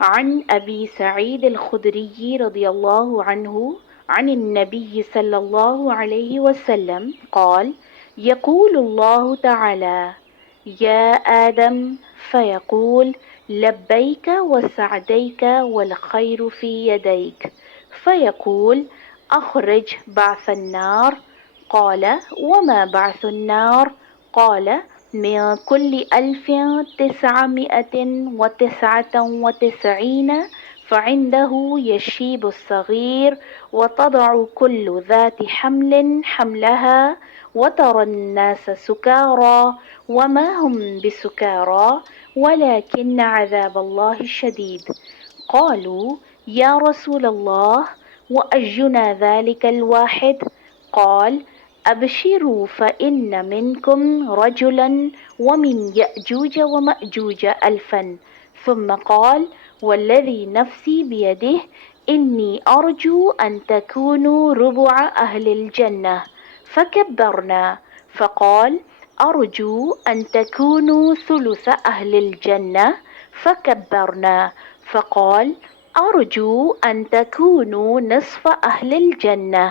عن أبي سعيد الخدري رضي الله عنه عن النبي صلى الله عليه وسلم قال: يقول الله تعالى: يا آدم، فيقول: لبيك وسعديك والخير في يديك، فيقول: أخرج بعث النار. قال: وما بعث النار؟ قال: من كل 1999 فعنده يشيب الصغير، وتضع كل ذات حمل حملها، وترى الناس سكارى وما هم بسكارى ولكن عذاب الله شديد. قالوا: يا رسول الله، وأجنا ذلك الواحد؟ قال: أبشروا فإن منكم رجلا ومن يأجوج ومأجوج 1000. ثم قال: والذي نفسي بيده إني أرجو أن تكونوا ربع أهل الجنة. فكبرنا. فقال: أرجو أن تكونوا ثلث أهل الجنة. فكبرنا. فقال: أرجو أن تكونوا نصف أهل الجنة.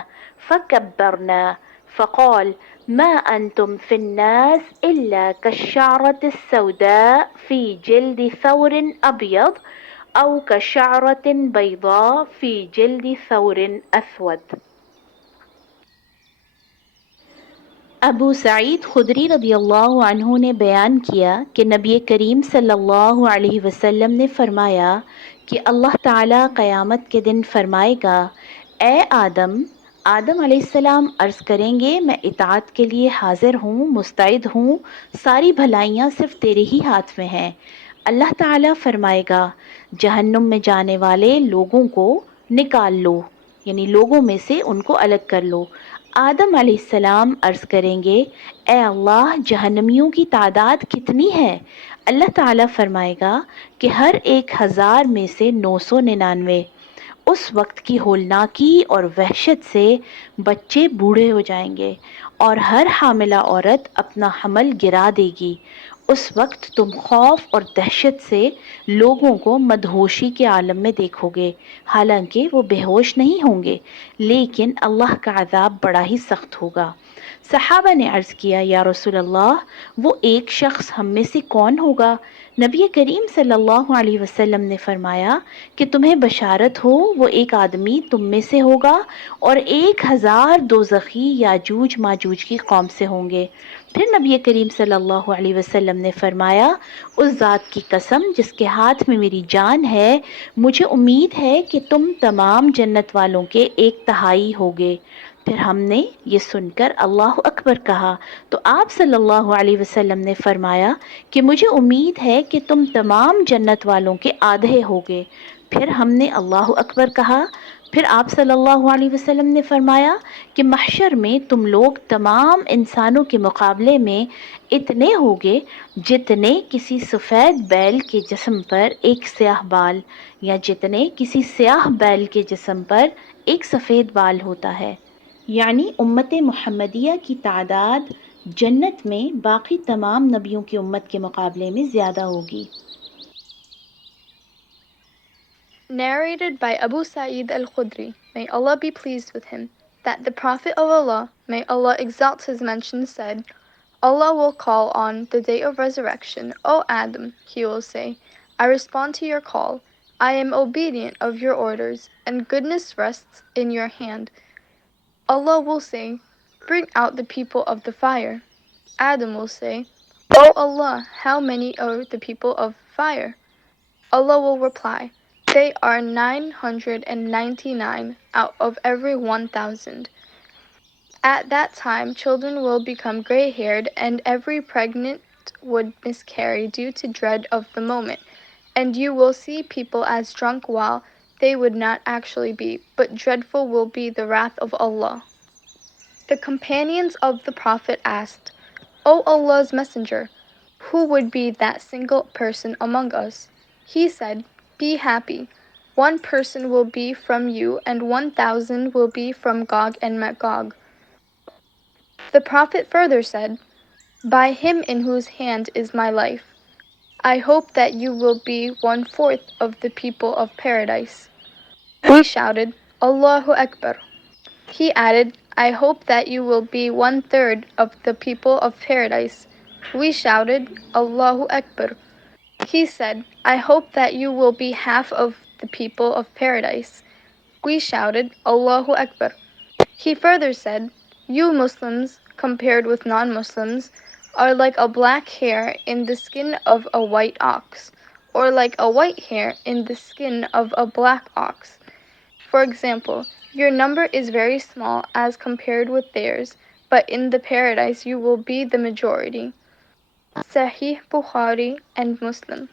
فكبرنا. فقال: ما أنتم في الناس إلا كالشعرة السوداء في جلد ثور أبيض، أو كشعرة بيضاء في جلد ثور أسود. ابو سعید خدری رضی اللہ عنہ نے بیان کیا کہ نبی کریم صلی اللہ علیہ وسلم نے فرمایا کہ اللہ تعالیٰ قیامت کے دن فرمائے گا: اے آدم! آدم علیہ السلام عرض کریں گے: میں اطاعت کے لیے حاضر ہوں، مستعد ہوں، ساری بھلائیاں صرف تیرے ہی ہاتھ میں ہیں۔ اللہ تعالیٰ فرمائے گا: جہنم میں جانے والے لوگوں کو نکال لو، یعنی لوگوں میں سے ان کو الگ کر لو۔ آدم علیہ السلام عرض کریں گے: اے اللہ، جہنمیوں کی تعداد کتنی ہے؟ اللہ تعالیٰ فرمائے گا کہ ہر 1000 میں سے 999۔ اس وقت کی ہولناکی اور وحشت سے بچے بوڑھے ہو جائیں گے اور ہر حاملہ عورت اپنا حمل گرا دے گی۔ اس وقت تم خوف اور دہشت سے لوگوں کو مدہوشی کے عالم میں دیکھو گے، حالانکہ وہ بے ہوش نہیں ہوں گے، لیکن اللہ کا عذاب بڑا ہی سخت ہوگا۔ صحابہ نے عرض کیا: یا رسول اللہ، وہ ایک شخص ہم میں سے کون ہوگا؟ نبی کریم صلی اللہ علیہ وسلم نے فرمایا کہ تمہیں بشارت ہو، وہ ایک آدمی تم میں سے ہوگا اور 1000 دوزخی یاجوج ماجوج کی قوم سے ہوں گے۔ پھر نبی کریم صلی اللہ علیہ وسلم نے فرمایا: اس ذات کی قسم جس کے ہاتھ میں میری جان ہے، مجھے امید ہے کہ تم تمام جنت والوں کے 1/3 ہوگے۔ پھر ہم نے یہ سن کر اللہ اکبر کہا تو آپ صلی اللہ علیہ وسلم نے فرمایا کہ مجھے امید ہے کہ تم تمام جنت والوں کے آدھے ہوگے۔ پھر ہم نے اللہ اکبر کہا۔ پھر آپ صلی اللہ علیہ وسلم نے فرمایا کہ محشر میں تم لوگ تمام انسانوں کے مقابلے میں اتنے ہوگے جتنے کسی سفید بیل کے جسم پر ایک سیاہ بال، یا جتنے کسی سیاہ بیل کے جسم پر ایک سفید بال ہوتا ہے۔ یعنی امت محمدیہ کی تعداد جنت میں باقی تمام نبیوں کی امت کے مقابلے میں زیادہ ہوگی۔ Narrated by Abu Sa'id al-Khudri, may Allah be pleased with him, that the Prophet of Allah, may Allah exalt his mention, said, Allah will call on the day of resurrection: O Adam, he will say, I respond to your call. I am obedient of your orders, and goodness rests in your hand. Allah will say, bring out the people of the fire. Adam will say, O Allah, how many are the people of fire? Allah will reply, they are 999 out of every 1,000. At that time, children will become gray-haired, and every pregnant would miscarry due to dread of the moment. And you will see people as drunk while they would not actually be, but dreadful will be the wrath of Allah. The companions of the Prophet asked, O Allah's Messenger, who would be that single person among us? He said, be happy. 1 person will be from you, and 1,000 will be from Gog and Magog. The Prophet further said, by him in whose hand is my life, I hope that you will be 1/4 of the people of paradise. We shouted, Allahu Akbar. He added, I hope that you will be 1/3 of the people of paradise. We shouted, Allahu Akbar. He said, I hope that you will be half of the people of paradise. We shouted, Allahu Akbar. He further said, You Muslims, compared with non-Muslims, are like a black hair in the skin of a white ox, or like a white hair in the skin of a black ox. For example, your number is very small as compared with theirs, but in the paradise you will be the majority. Sahih Bukhari and Muslim.